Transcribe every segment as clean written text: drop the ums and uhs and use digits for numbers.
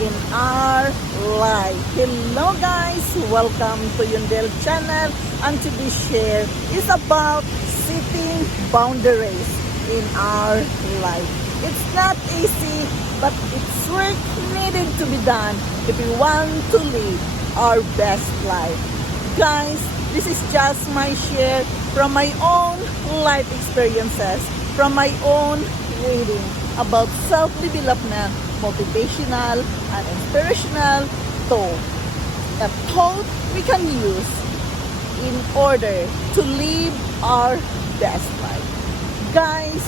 in our life. Hello guys! Welcome to Yundel channel, and today's share is about setting boundaries in our life. It's not easy, but it's work needed to be done if we want to live our best life. Guys, this is just my share from my own life experiences, from my own reading about self-development, motivational and inspirational thought. A thought we can use in order to live our best life. Guys,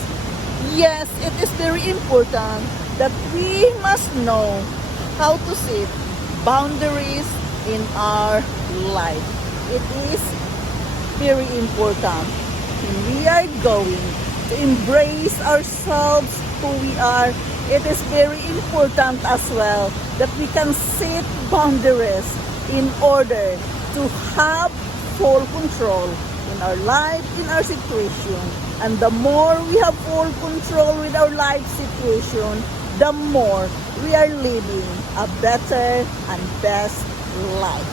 yes, it is very important that we must know how to set boundaries in our life. It is very important when we are going to embrace ourselves who we are. It is very important as well that we can set boundaries in order to have full control in our life, in our situation. And the more we have full control with our life situation, the more we are living a better and best life.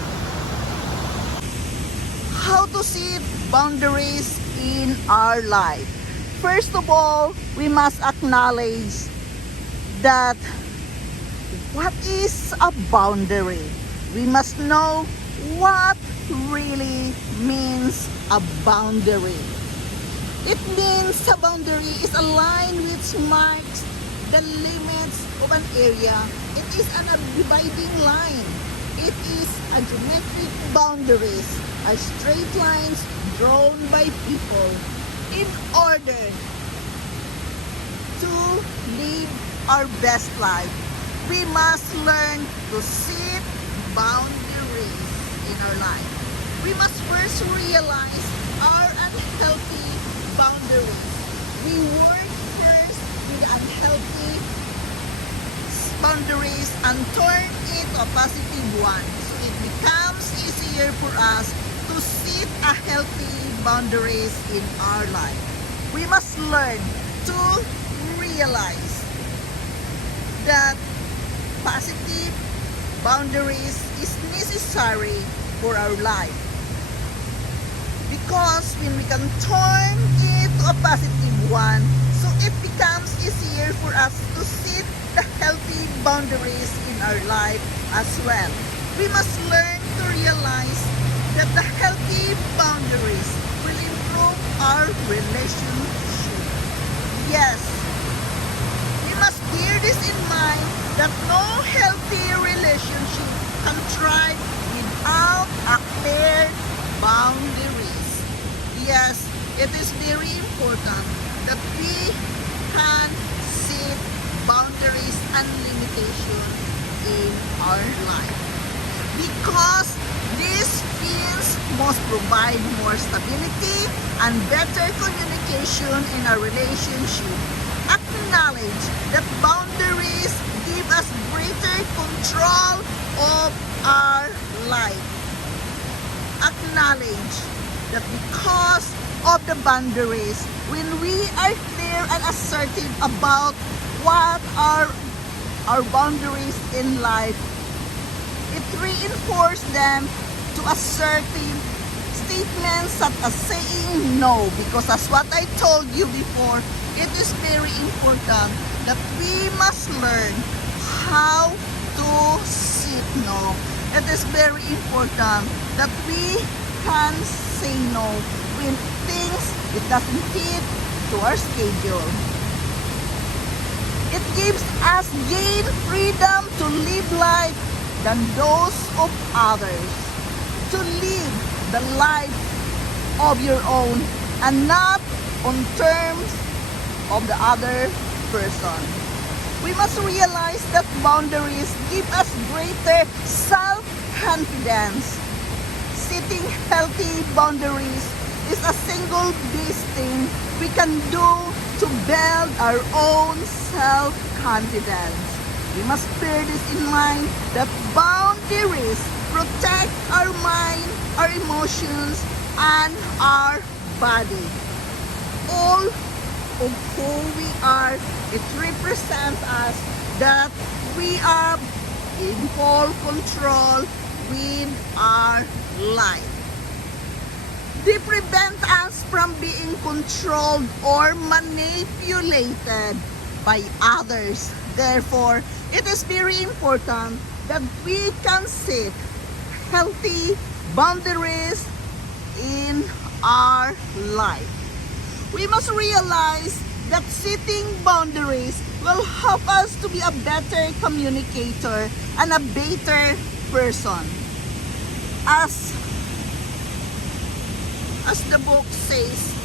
How to set boundaries in our life? First of all, we must acknowledge that what is a boundary? We must know what really means a boundary. It means a boundary is a line which marks the limits of an area. It is a dividing line. It is a geometric boundaries, a straight lines drawn by people in order to live our best life. We must learn to set boundaries in our life. We must first realize our unhealthy boundaries. We work first with unhealthy boundaries and turn it to a positive one. So it becomes easier for us to set a healthy boundaries in our life. We must learn to realize that positive boundaries is necessary for our life. Because when we can turn it to a positive one, so it becomes easier for us to set the healthy boundaries in our life as well. We must learn to realize that the healthy boundaries will improve our relationship. Yes, we must bear this in mind that no healthy relationship can thrive without a clear boundaries. Yes, it is very important that we can set boundaries and limitations in our life. Because these things must provide more stability and better communication in our relationship. Acknowledge that boundaries give us greater control of our life. Acknowledge that because of the boundaries, when we are clear and assertive about what are our boundaries in life, it reinforces them to assertive statements such as saying no. Because as what I told you before, it is very important that we must learn how to say no. It is very important that we can say no when things it doesn't fit to our schedule. It gives us gain freedom to live life than those of others. To live the life of your own and not on terms of the other person. We must realize that boundaries give us greater self-confidence. Setting healthy boundaries is a single best thing we can do to build our own self-confidence. We must bear this in mind that boundaries protect our mind, our emotions, and our body. All of who we are, it represents us that we are in whole control with our life. They prevent us from being controlled or manipulated by others. Therefore, it is very important that we can set healthy boundaries in our life. We must realize that setting boundaries will help us to be a better communicator and a better person. As the book says,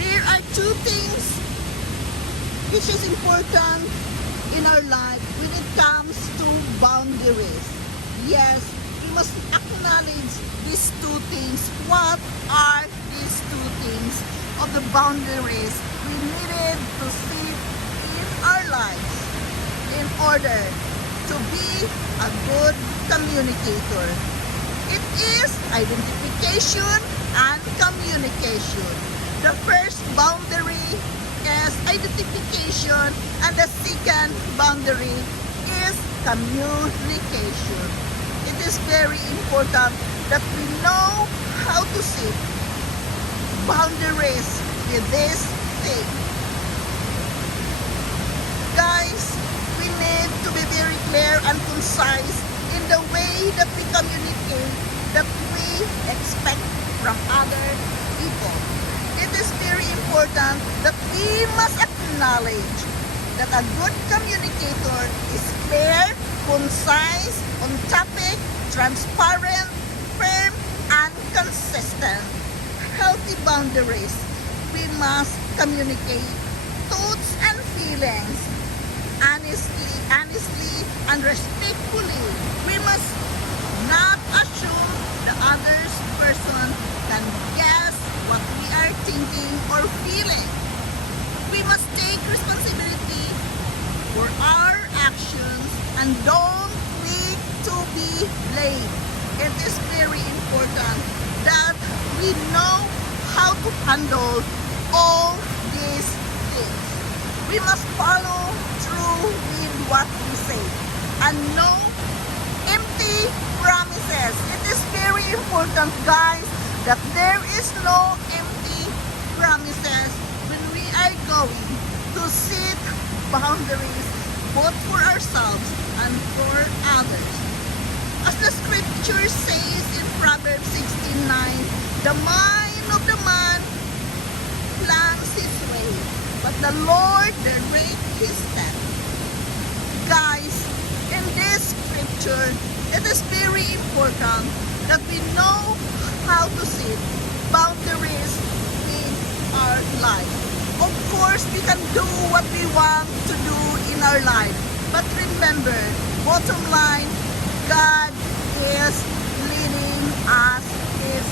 there are two things which is important in our life when it comes to boundaries. Yes, we must acknowledge these two things. What are these two things of the boundaries we needed to set in our lives in order to be a good communicator? It is identification and communication. The first boundary is identification and the second boundary is communication. It is very important that we know how to set boundaries with this thing. Guys, we need to be very clear and concise in the way that we communicate, that we expect from other people. It is very important that we must acknowledge that a good communicator is clear, concise, on topic, transparent, firm, and consistent. Healthy boundaries. We must communicate thoughts and feelings honestly and respectfully. We must not assume the other person can guess what we are thinking or feeling. We must take responsibility for our actions and don't need to be blamed. It is very important that we know how to handle all these things. We must follow through with what we say and no empty promises. It is very important, guys, that there is no empty promises when we are going to set boundaries both for ourselves and for others. As the scripture says in Proverbs 16:9, the mind of the man plans his way, but the Lord directs his steps. Guys, in this scripture, it is very important that we know how to set boundaries in our life. Of course, we can do what we want to do in our life. But remember, bottom line, God is leading us his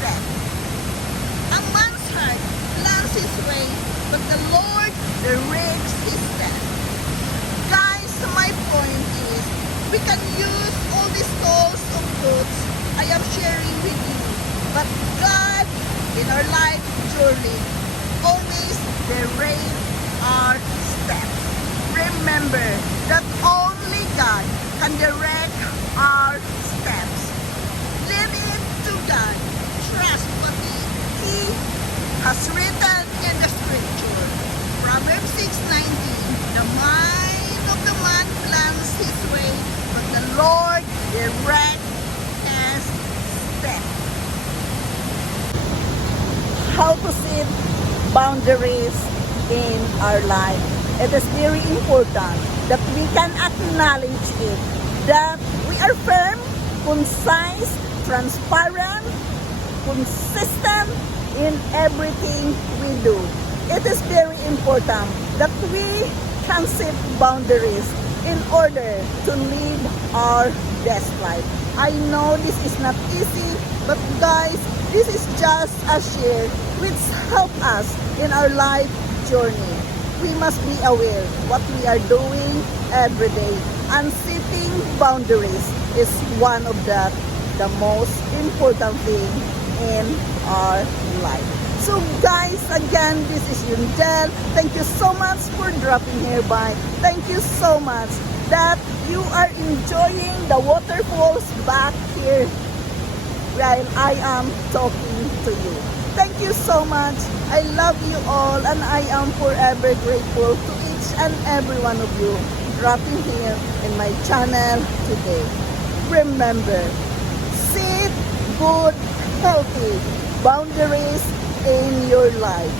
step. Ang man's heart plans his way, but the Lord directs his step. Guys, my point is, we can use all these tools of thoughts I am sharing with you, but God in our life journey always direct our steps. Remember that only God can direct our steps. Leave it to God. Trust what He has written in the scripture. Proverbs 6:19. The mind of the man plans his way, but the Lord directs his steps. How to set boundaries in our life. It is very important that we can acknowledge it, that we are firm, concise, transparent, consistent in everything we do. It is very important that we can set boundaries in order to live our best life. I know this is not easy, but guys, this is just a share which help us in our life journey. We must be aware what we are doing every day, and setting boundaries is one of the most important thing in our life. So guys, again, this is Yundel. Thank you so much for dropping here by. Thank you so much. that you are enjoying the waterfalls back here while I am talking to you. Thank you so much. I love you all, and I am forever grateful to each and every one of you dropping here in my channel today. Remember, set good, healthy boundaries in your life.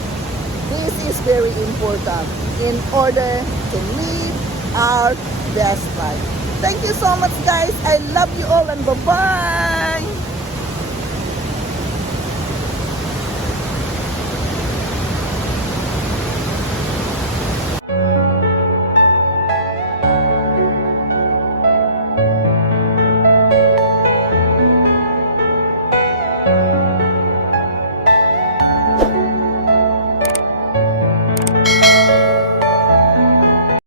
This is very important in order to live our best life. Thank you so much, guys. I love you all, and bye-bye.